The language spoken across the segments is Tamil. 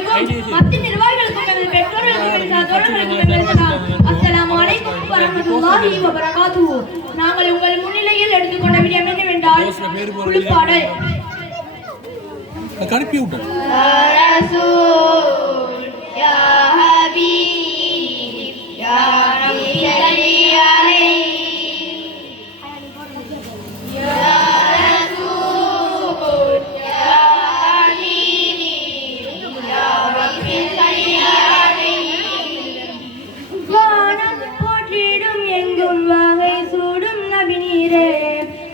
உங்களுக்கும் மத்திய நிர்வாகிகளுக்கும் எனது பெற்றோர்களுக்கும் தோழர்களுக்கும் அஸ்ஸலாமு அலைக்கும் வரஹ்மத்துல்லாஹி வபரகாத்துஹு. நாங்கள் உங்கள் முன்னிலையில் எடுத்துக்கொண்ட விடயம் என்னவென்றால் குளிப்பாடல். யா ஹபீப் யா ரப்பி ஸல்லி அலைஹி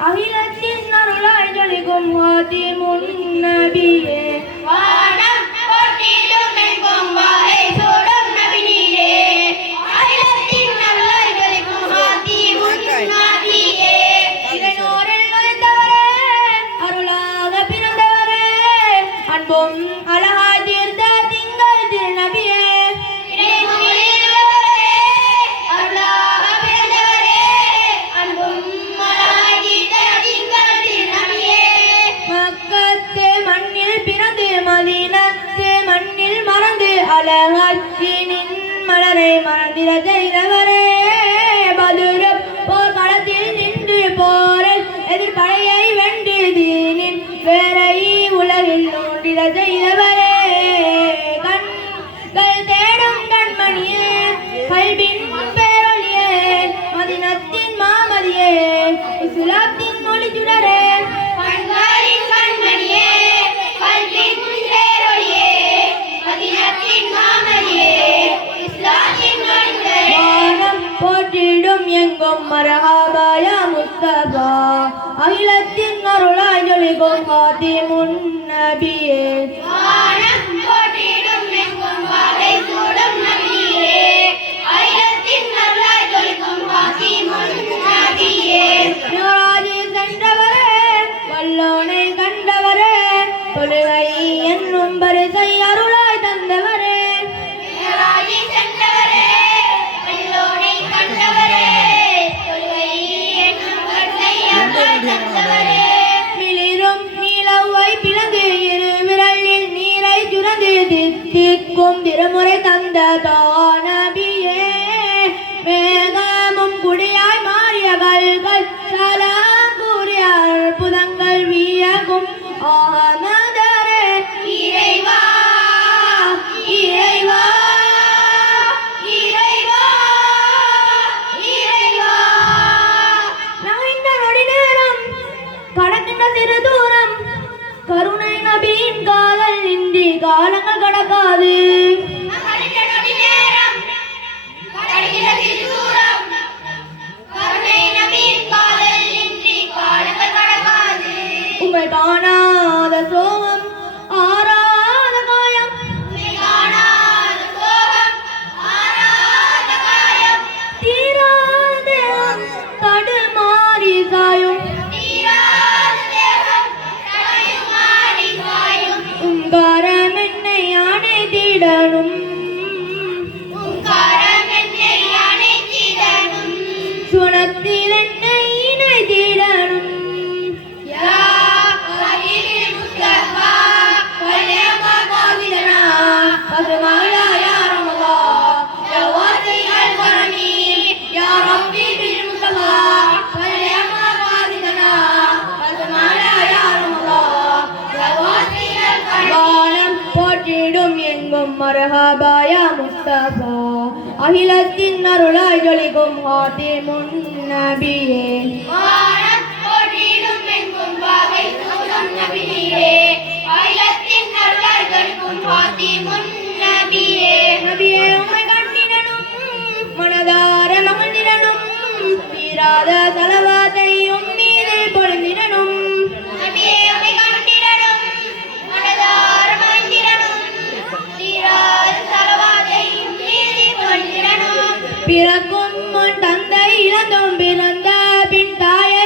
அகிலத்தின் அருளாய் ஜொலிக்கும் ஹாத்திமுன் நபியே. வானம் போற்றிடும் எங்கும் வாகை சூடும் நபி நீரே. அகிலத்தின் அருளாய் ஜொலிக்கும் ஹாத்திமுன் நபியே. இதனோரில் நுழைந்தவரே, அருளாக பிறந்தவரே, அன்பும் அழகாய் தீர்த்த திங்கள் திருநபியே. மண்ணில் மறந்து அழகாக்கினின் மலரை மறந்திட செய்தவரே. பதுரப் போர்க்களத்தில் நின்று போரில் எதிர்படையை வென்று தீனின் வேரை உலகில் நோண்டிட செய்தவரே. கண்கள் தேடும் கண்மணியே, கல்வின் பேரொழியே, மதினத்தின் மாமதியே, இஸ்லாத்தின் மொழி சுடரே. கண்களின் கண்மணியே, கல்வின் பேரொழியே, மதினத்தின் மாமதியே, இஸ்லாத்தின் மொழி சுடரே. வானம் போற்றிடும் எங்கும் மர்ஹபா யா முஸ்தபா. அகிலத்தின் அருளாய் ஜொலிக்கும் ஹாத்திமுன் நபியே. வானம் போற்றிடும் எங்கும் வாகை சூடும் நபியே. அகிலத்தின் அருளாய் ஜொலிக்கும் ஹாத்திமுன் நபியே. மிராஜில் சென்றவரே, வல்லோனை கண்டவரே, தொழுகை என்னும் பரிசை அருளாய் தந்தவரே. மிராஜில் சென்றவரே, வல்லோனை கண்டவரே, தொழுகை என்னும் பரிசை அருளாய் தந்தவரே. மிளிரும் நீலவை பிளந்து இரு விரலில் நீரை சுரந்து தித்திக்கும் திருமுறை தந்த நபியே. மேகமும் குடியாய் மாறிய கல்கள் சலாம் கூறிய அற்புதங்கள் வியக்கும் ஆமதரே. இறைவா இறைவா இறைவா இறைவா. நகைந்த நொடி நேரம் கடக்கின்ற சிறு தூரம், கருணை நபியின் காதல் இன்றி காலங்கள் கடக்காது. உம்மை காணாத சோகம் ஆறாத காயம், தீராத தேகம் தடுமாறி சாயும். உங்காரம் என்னை அணைத்திடணும், சுனத்தில் என்னை இணைத்திடணும். மர்ஹபா யா முஸ்தபா. அகிலத்தின் அருளாய் ஜொலிக்கும் ஹாத்திமுன் நபியே. வானம் போற்றிடும் எங்கும் வாகை சூடும் நபி நீரே. அகிலத்தின் அருளாய் ஜொலிக்கும் ஹாத்திமுன் நபியே. நபியே உம்மை கண்டிடணும், மனதார மகிழ்ந்திடணும், தீராத ஸலவாத்தை உம் மீது பொழிந்திடணும். நபியே உம்மை கண்டிடணும், மனதார மகிழ்ந்திடணும், தீராத ஸலவாத்தை உம் மீது பொழிந்திடணும். பிறக்கும் முன் தந்தை இழந்தும் பிறந்த பின் தாயை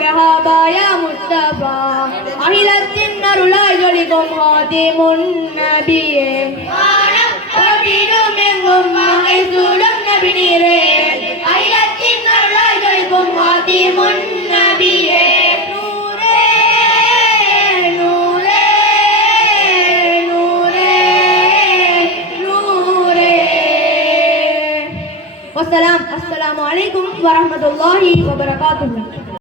மரஹபாயா முஸ்தபா அகிலத்தின் அருளாய் ஜொலிக்கும் ஹாதிமுன் நபியே வானம் எங்கும் மகை சூடும் நபி நீரே அகிலத்தின் அருளாய் ஜொலிக்கும் ஹாதிமுன் நபியே நூரே நூரே நூரே நூரே வஸ்ஸலாம். அஸ்ஸலாமு அலைக்கும் வரஹ்மத்துல்லாஹி வபரகாத்துஹு.